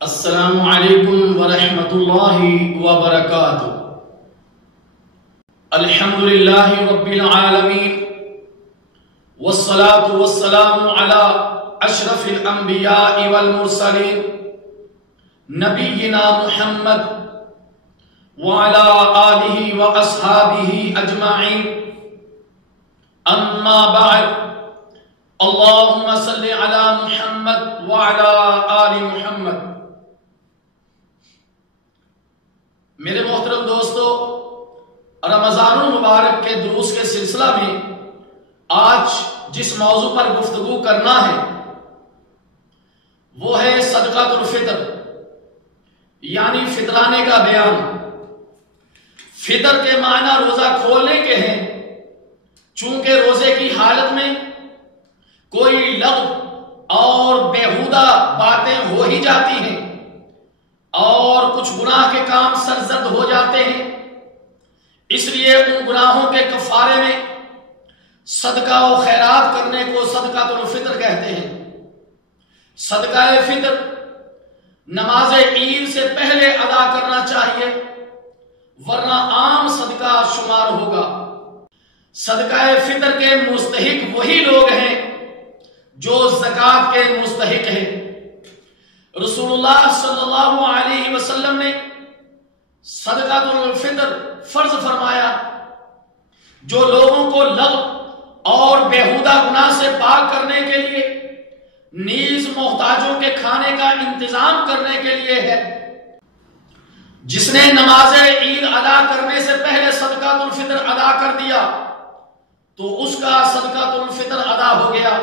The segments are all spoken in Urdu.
السلام علیکم ورحمۃ اللہ وبرکاتہ۔ الحمدللہ رب العالمین والصلاة والسلام علی اشرف الانبیاء والمرسلین نبینا محمد وعلی آلہ واصحابہ اجمعین، اما بعد، اللہم صلی علی محمد وعلی آل محمد۔ میرے محترم دوستو، رمضان المبارک کے دروس کے سلسلہ میں آج جس موضوع پر گفتگو کرنا ہے وہ ہے صدقۃ الفطر، یعنی فطرانے کا بیان۔ فطر کے معنی روزہ کھولنے کے ہیں، چونکہ روزے کی حالت میں کوئی لغو اور بیہودہ باتیں ہو ہی جاتی ہیں اور کچھ گناہ کے کام سرزد ہو جاتے ہیں، اس لیے ان گناہوں کے کفارے میں صدقہ و خیرات کرنے کو صدقۃ الفطر کہتے ہیں۔ صدقہ فطر نماز عید سے پہلے ادا کرنا چاہیے، ورنہ عام صدقہ شمار ہوگا۔ صدقہ فطر کے مستحق وہی لوگ ہیں جو زکوٰۃ کے مستحق ہیں۔ رسول اللہ صلی اللہ علیہ وسلم نے صدقۃ الفطر فرض فرمایا، جو لوگوں کو لغو اور بیہودہ گناہ سے پاک کرنے کے لیے نیز محتاجوں کے کھانے کا انتظام کرنے کے لیے ہے۔ جس نے نماز عید ادا کرنے سے پہلے صدقۃ الفطر ادا کر دیا تو اس کا صدقۃ الفطر ادا ہو گیا،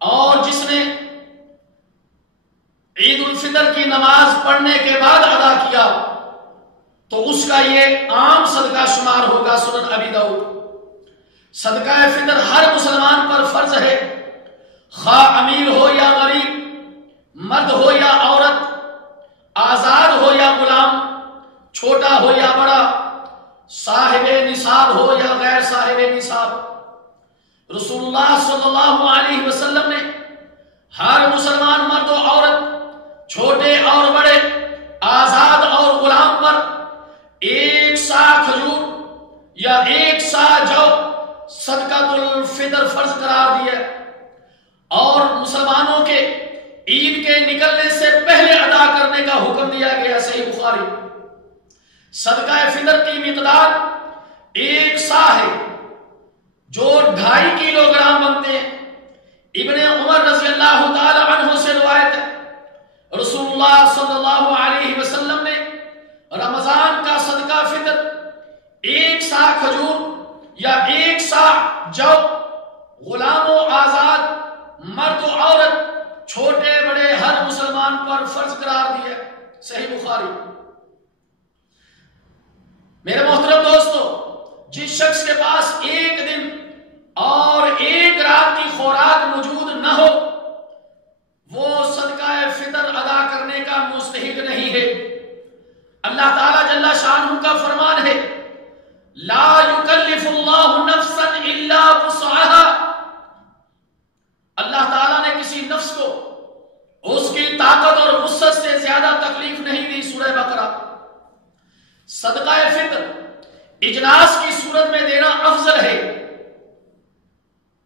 اور جس نے عید الفطر کی نماز پڑھنے کے بعد ادا کیا تو اس کا یہ عام صدقہ شمار ہوگا۔ سنن ابی داؤد۔ صدقہ فطر ہر مسلمان پر فرض ہے، خواہ امیر ہو یا غریب، مرد ہو یا عورت، آزاد ہو یا غلام، چھوٹا ہو یا بڑا، صاحب نصاب ہو یا غیر صاحب نصاب۔ رسول اللہ صلی اللہ علیہ وسلم نے ہر مسلمان مرد و عورت، چھوٹے اور بڑے، آزاد اور غلام پر 1 سا کھجور یا 1 سا جو صدقۃ الفطر فرض قرار دیا، اور مسلمانوں کے عید کے نکلنے سے پہلے ادا کرنے کا حکم دیا گیا۔ صحیح بخاری۔ صدقہ فطر کی مقدار 1 سا ہے، جو 2.5 کلو گرام بنتے ہیں۔ ابن عمر رضی اللہ تعالی عنہ سے روایت ہے، رسول اللہ صلی اللہ علیہ وسلم نے رمضان کا صدقہ فطر 1 سا کھجور یا 1 سا جو غلام و آزاد، مرد و عورت، چھوٹے بڑے ہر مسلمان پر فرض قرار دیا۔ صحیح بخاری۔ میرے محترم دوستو، جس شخص کے پاس 1 دن اور 1 رات کی خوراک موجود نہ ہو وہ صدقہ فطر ادا کرنے کا مستحق نہیں ہے۔ اللہ تعالی جل شانہ کا فرمان ہے، لا یکلف اللہ نفسا الا وسعها۔ اللہ تعالیٰ نے کسی نفس کو اس کی طاقت اور وسعت سے زیادہ تکلیف نہیں دی۔ سورہ بقرہ۔ صدقہ فطر اجلاس کی صورت میں دینا افضل ہے،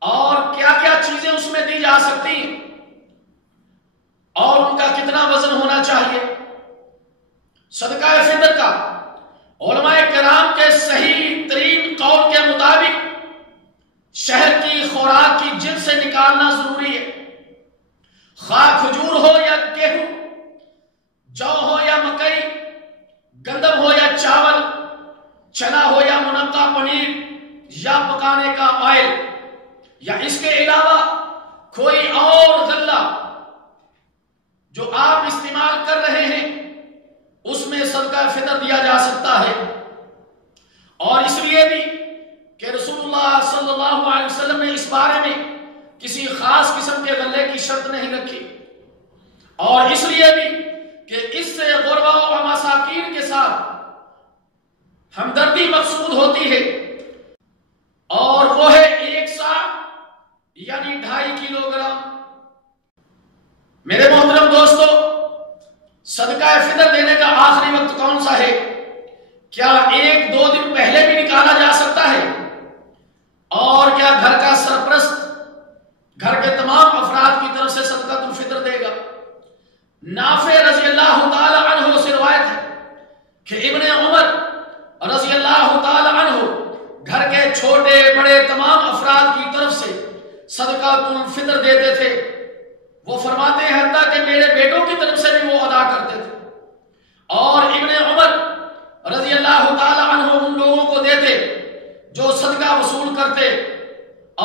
اور کیا کیا چیزیں اس میں دی جا سکتی ہیں اور ان کا کتنا وزن ہونا چاہیے۔ صدقہ فطر کا علماء کرام کے صحیح ترین قول کے مطابق شہر کی خوراک کی جنس سے نکالنا ضروری ہے، خواہ کھجور ہو یا گیہوں، جو ہو یا مکئی، گندم ہو یا چاول، چنا ہو یا منقع پنیر یا پکانے کا آئل، یا اس کے علاوہ کوئی اور غلہ جو آپ استعمال کر رہے ہیں اس میں صدقہ فطر دیا جا سکتا ہے۔ اور اس لیے بھی کہ رسول اللہ صلی اللہ علیہ وسلم نے اس بارے میں کسی خاص قسم کے غلے کی شرط نہیں رکھی، اور اس لیے بھی کہ اس سے غربا و مساکین کے ساتھ ہمدردی مقصود ہوتی ہے، اور وہ ہے 1 سا یعنی 2.5 کلو گرام۔ میرے محترم دوستو، صدقہ فطر دینے کا آخری وقت کون سا ہے؟ کیا 1-2 دن پہلے بھی نکالا جا سکتا ہے؟ اور کیا گھر کا سرپرست گھر کے تمام افراد کی طرف سے صدقۃ الفطر دے گا؟ نافع رضی اللہ تعالی عنہ سے روایت ہے کہ ابن عمر رضی اللہ تعالی عنہ گھر کے چھوٹے بڑے تمام افراد کی طرف سے صدقۃ الفطر دیتے تھے۔ وہ فرماتے ہیں حتیٰ کہ میرے بیٹوں کی طرف سے بھی وہ ادا کرتے تھے، اور ابن عمر رضی اللہ تعالی عنہ ان لوگوں کو دیتے جو صدقہ وصول کرتے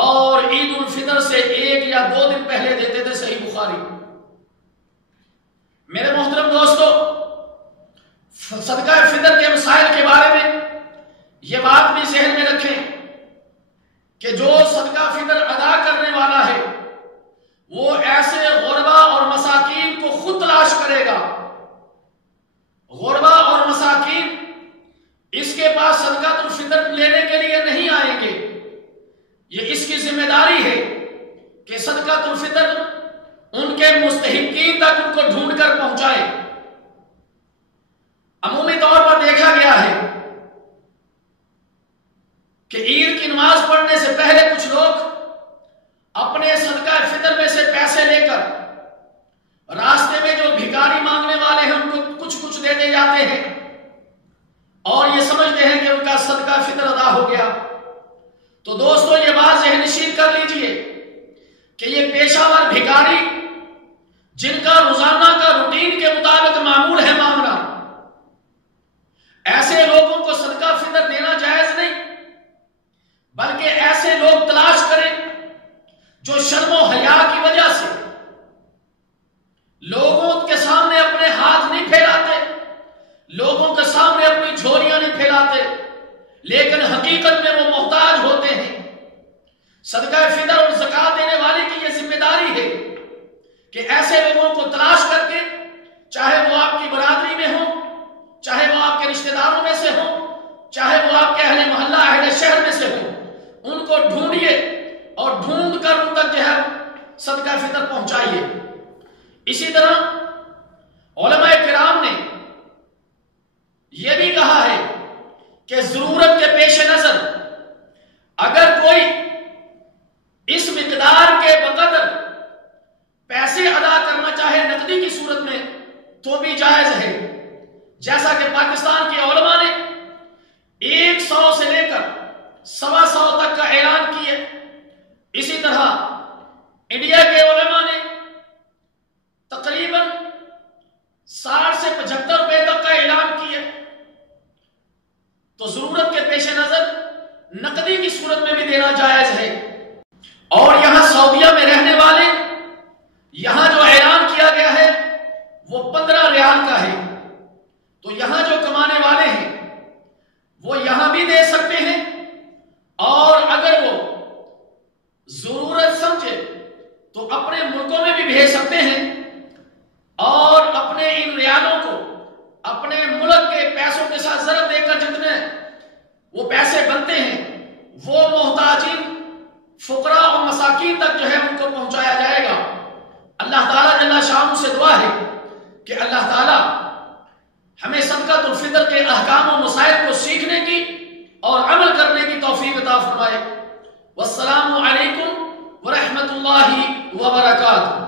اور عید الفطر سے 1 یا 2 دن پہلے دیتے تھے۔ صحیح بخاری۔ میرے محترم دوستو، صدقہ فطر کے مسائل کے بارے میں یہ بات بھی ذہن میں رکھیں کہ جو صدقہ فطر ادا کرنے والا ہے وہ ایسے غربا اور مساکین کو خود تلاش کرے گا۔ غربا اور مساکین اس کے پاس صدقہ الفطر لینے کے لیے نہیں آئیں گے، یہ اس کی ذمہ داری ہے کہ صدقہ الفطر ان کے مستحقین تک ان کو ڈھونڈ کر پہنچائے۔ عمومی طور پر دیکھا گیا ہے کہ عید کی نماز پڑھنے سے پہلے کچھ لوگ اپنے صدقہ فطر میں سے پیسے لے کر راستے میں جو بھکاری مانگنے والے ہیں ان کو کچھ کچھ دیتے جاتے ہیں اور یہ سمجھتے ہیں کہ ان کا صدقہ فطر ادا ہو گیا۔ تو دوستو یہ بات ذہن نشین کر لیجئے کہ یہ پیشہ ور بھکاری جن کا روزانہ کا روٹین کے مطابق معمول ہے معاملہ، ایسے لوگوں کو صدقہ فطر دینا جائز نہیں، بلکہ ایسے لوگ تلاش کریں جو شرم و حیا کی وجہ سے لوگوں کے سامنے اپنے ہاتھ نہیں پھیلاتے، لوگوں کے سامنے اپنی جھولیاں نہیں پھیلاتے، لیکن حقیقت میں وہ محتاج ہوتے ہیں۔ صدقہ فطر اور زکوٰۃ دینے والے کی یہ ذمہ داری ہے کہ ایسے لوگوں کو تلاش کر کے، چاہے وہ آپ کی برادری میں ہوں، چاہے وہ آپ کے رشتہ داروں میں سے ہوں، چاہے وہ آپ کے اہل محلہ اہل شہر میں سے ہوں، ان کو ڈھونڈیے اور ڈھونڈ کر ان تک جو ہے صدقہ فطر پہنچائیے۔ اسی طرح علماء کرام نے یہ بھی کہا ہے کہ ضرورت کے پیش نظر اگر کوئی اس مقدار کے بقدر پیسے ادا کرنا چاہے نقدی کی صورت میں تو بھی جائز ہے، جیسا کہ پاکستان کے علماء نے 100 سے لے کر 125 تک کا اعلان کیے۔ اسی طرح انڈیا کے علماء نے تقریباً 60 سے 75 روپے تک کا اعلان کیے۔ تو ضرورت کے پیش نظر نقدی کی صورت میں بھی دینا جائز ہے۔ اور یہاں سعودیہ میں رہنے والے، یہاں جو اعلان کیا گیا ہے وہ 15 ریال کا ہے، تو یہاں جو کمانے والے ہیں وہ یہاں بھی دے سکتے ہیں، اور اگر وہ ضرورت سمجھے تو اپنے ملکوں میں بھی بھیج سکتے ہیں، اور اپنے ان ریالوں کو اپنے ملک کے پیسوں کے ساتھ ضرب دے کر جتنے وہ پیسے بنتے ہیں وہ محتاجین، فقراء اور مساکین تک جو ہے ان کو پہنچایا جائے گا۔ اللہ تعالیٰ جل شانہ سے دعا ہے کہ اللہ تعالیٰ ہمیں صدقۃ الفطر کے احکام و مسائل کو سیکھنے کی اور عمل کرنے کی توفیق عطا فرمائے۔ والسلام علیکم ورحمۃ اللہ وبرکاتہ۔